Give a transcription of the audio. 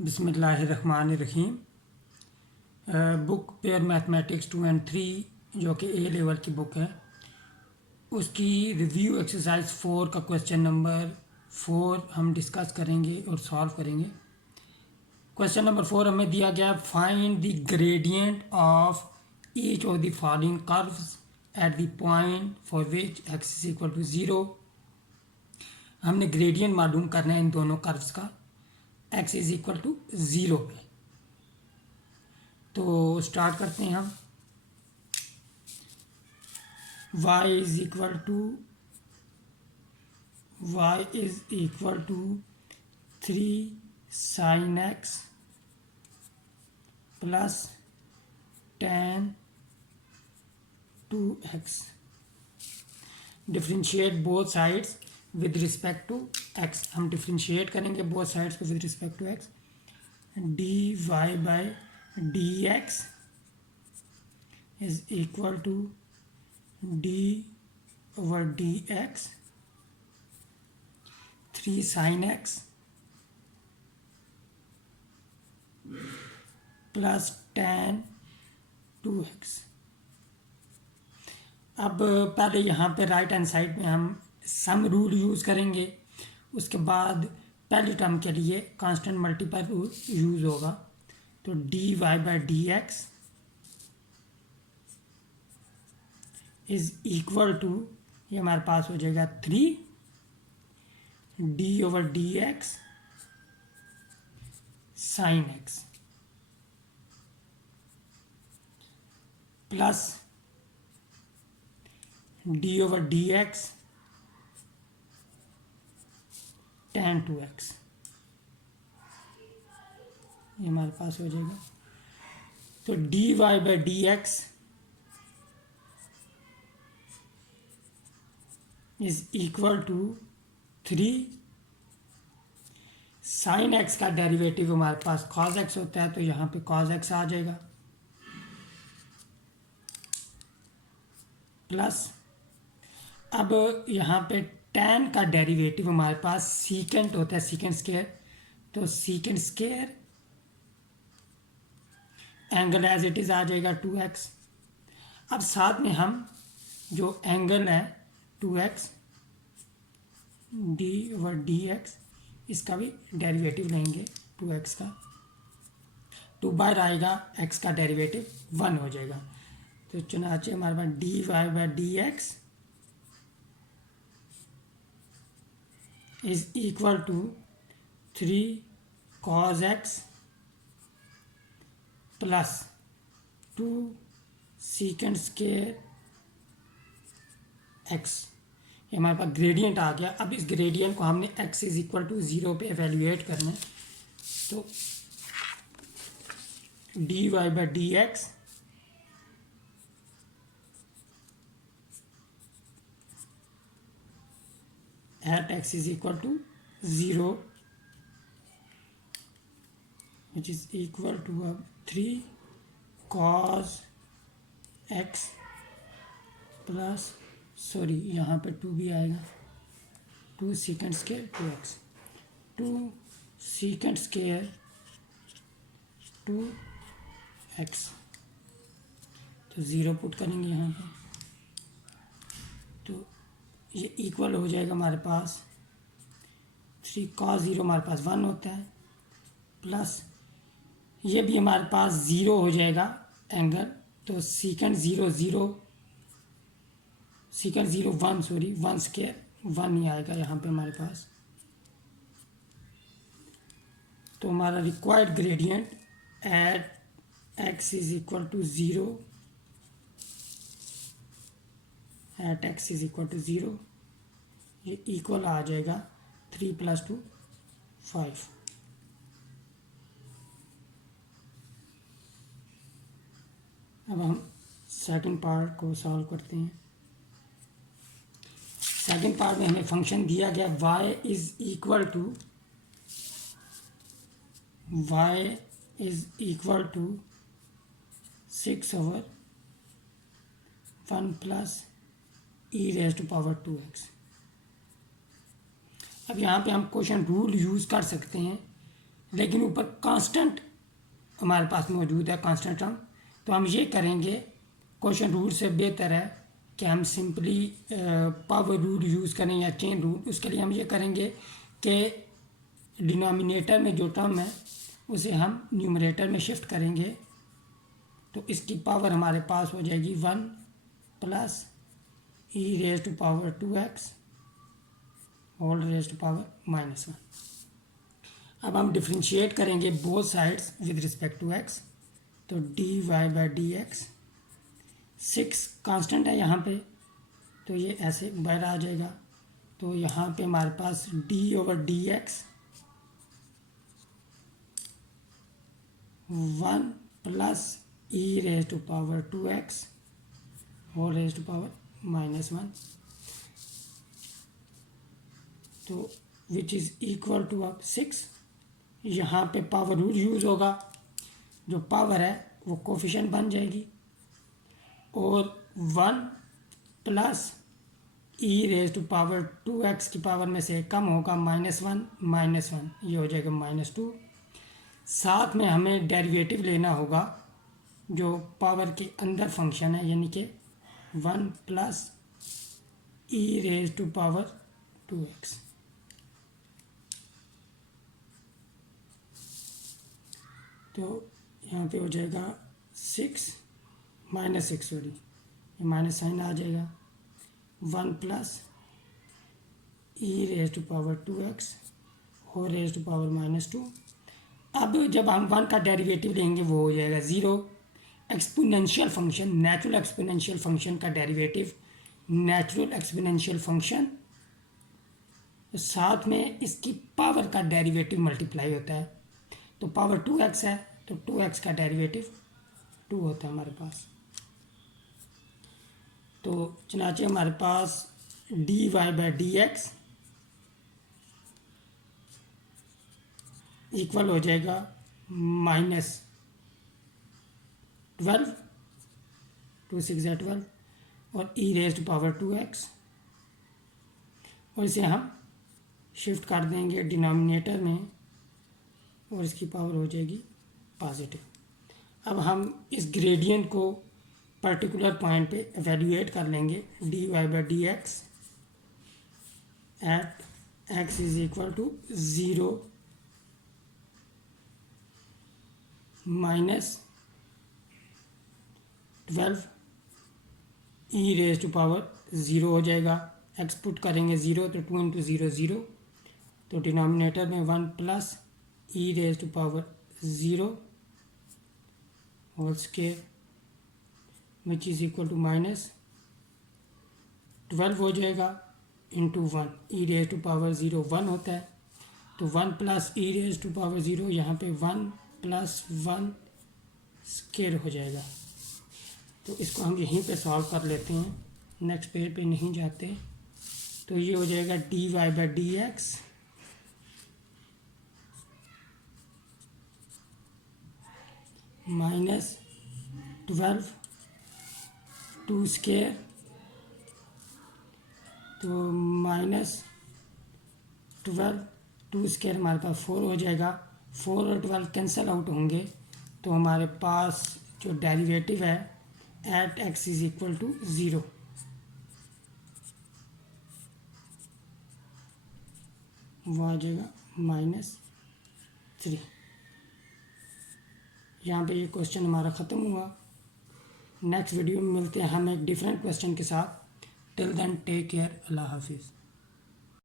बिस्मिल्लाहिर्रहमानिर्रहीम। Book pair mathematics 2 and 3 जो कि ए लेवल की बुक है, उसकी रिव्यू एक्सरसाइज 4 का क्वेश्चन नंबर 4 हम डिस्कस करेंगे और सॉल्व करेंगे। क्वेश्चन नंबर 4 हमें दिया गया, find the gradient of each of the following curves at the point for which x is equal to 0। हमने ग्रेडियंट मालूम करना है इन दोनों कर्व्स का x इज इक्वल टू 0 पे। तो स्टार्ट करते हैं हम। y is equal to 3 sin x plus tan 2x। Differentiate both sides with respect to x। हम डिफ्रेंशिएट करेंगे बोथ साइड्स को with respect to x। dy by dx is equal to d over dx 3 sin x plus tan 2x। अब पहले यहाँ पे right hand side में हम sum rule use करेंगे, उसके बाद पहली टर्म के लिए कांस्टेंट मल्टीपल रूल यूज़ होगा। तो dy by dx is equal to, ये हमारे पास हो जाएगा 3 d over dx sin x plus d over dx tan 2x। ये हमारे पास हो जाएगा। तो dy by dx is equal to 3 sine x का डेरिवेटिव हमारे पास cos x होता है, तो यहाँ पे cos x आ जाएगा, प्लस अब यहाँ पे tan का डेरिवेटिव हमारे पास सीकेंट होता है, सीकेंट स्क्वायर, तो secant square angle as it is आ जाएगा 2x। अब साथ में हम जो एंगल है 2x d ओवर dx, इसका भी डेरिवेटिव लेंगे 2x का। 2 बार आएगा, x का डेरिवेटिव 1 हो जाएगा। तो चुनाचे हमारे पास dy by dx is equal to 3 cos x plus 2 secant square x। ये हमारे पास ग्रेडियंट आ गया। अब इस ग्रेडियंट को हमने x इज इक्वल टू 0 पे एवेल्यूएट करना है। तो dy by dx at x is equal to 0, which is equal to 3 cos x plus, sorry यहाँ पे 2 भी आएगा, 2 secant square 2x, 2 secant square 2x। तो 0 पुट करेंगे यहाँ पे, तो ये इक्वल हो जाएगा हमारे पास 3 cos 0 हमारे पास 1 होता है, प्लस ये भी हमारे पास 0 हो जाएगा एंगल, तो सीकेंट 0 0 सीकेंट 0 1, सॉरी 1 स्क्वायर 1 ही आएगा यहाँ पे हमारे पास। तो हमारा required gradient at x is equal to 0 at x is equal to 0, ये इक्वल आ जाएगा 3 + 2 5। अब हम सेकंड पार्ट को सॉल्व करते हैं। सेकंड पार्ट में हमें फंक्शन दिया गया y is equal to 6 over 1 plus e raise to power 2x। अब यहाँ पे हम क्वेश्चन रूल यूज़ कर सकते हैं लेकिन ऊपर कांस्टेंट हमारे पास मौजूद है, कांस्टेंट टर्म। तो हम ये करेंगे, क्वेश्चन रूल से बेहतर है कि हम सिंपली पावर रूल यूज़ करें या चेन रूल। उसके लिए हम ये करेंगे कि डिनोमिनेटर में जो टर्म है उसे हम न्यूमरेटर में शिफ्ट करेंगे। तो इसकी पावर हमारे पास हो जाएगी 1 plus e raise to power 2x whole raise to power -1। अब हम डिफ्रेंशिएट करेंगे both sides with respect to x। तो dy by d x, 6 constant है यहाँ पे, तो ये ऐसे बाहर आ जाएगा। तो यहाँ पे हमारे पास d/dx 1 plus e raise to power 2x whole raise to power -1, तो विच इज़ इक्वल टू अब 6। यहाँ पे पावर रूल यूज़ होगा, जो पावर है वो कोफिशिएंट बन जाएगी, और 1 plus e raise to power 2x की पावर में से कम होगा -1, ये हो जाएगा -2। साथ में हमें डेरिवेटिव लेना होगा जो पावर के अंदर फंक्शन है, यानी कि 1 plus e raise to power 2x। तो यहाँ पे हो जाएगा 6 -6, सॉरी ये माइनस साइन आ जाएगा, 1 plus e raise to power 2x whole raise to power -2। अब जब हम 1 का डेरिवेटिव लेंगे वो हो जाएगा 0। Exponential function, natural exponential function का डेरिवेटिव नेचुरल एक्सपोनेंशियल फंक्शन, साथ में इसकी पावर का डेरिवेटिव मल्टीप्लाई होता है। तो पावर 2x है तो 2x का डेरिवेटिव 2 होता है हमारे पास। तो चनाचे हमारे पास dy/dx इक्वल हो जाएगा -12, 2 6 12, और ई रेज टू पावर 2x, और इसे हम शिफ्ट कर देंगे डिनोमिनेटर में और इसकी पावर हो जाएगी पॉजिटिव। अब हम इस ग्रेडियंट को पर्टिकुलर पॉइंट पे एवेल्यूएट कर लेंगे। dy/dx at x is equal to 0 -12 e raise to power 0 हो जाएगा। x पुट करेंगे 0 तो 2 × 0 0, तो डिनोमिनेटर में 1 plus e raise to power 0 whole square which is equal to -12 हो जाएगा into 1। E raise to power 0 1 होता है, तो 1 plus e raise to power 0, यहाँ पे 1 + 1 स्क्वायर हो जाएगा। तो इसको हम यहीं पे सॉल्व कर लेते हैं, नेक्स्ट पेज पे नहीं जाते। तो ये हो जाएगा dy/dx -12 2 स्क्वायर, तो -12 2 स्क्वायर हमारे पास 4 हो जाएगा। 4 और 12 कैंसिल आउट होंगे, तो हमारे पास जो डेरिवेटिव है at x is equal to 0, वो आ जाएगा -3। यहाँ पे ये क्वेश्चन हमारा ख़त्म हुआ। नेक्स्ट वीडियो में मिलते हैं हम एक डिफरेंट क्वेश्चन के साथ। टिल देन टेक केयर, अल्लाह हाफिज़।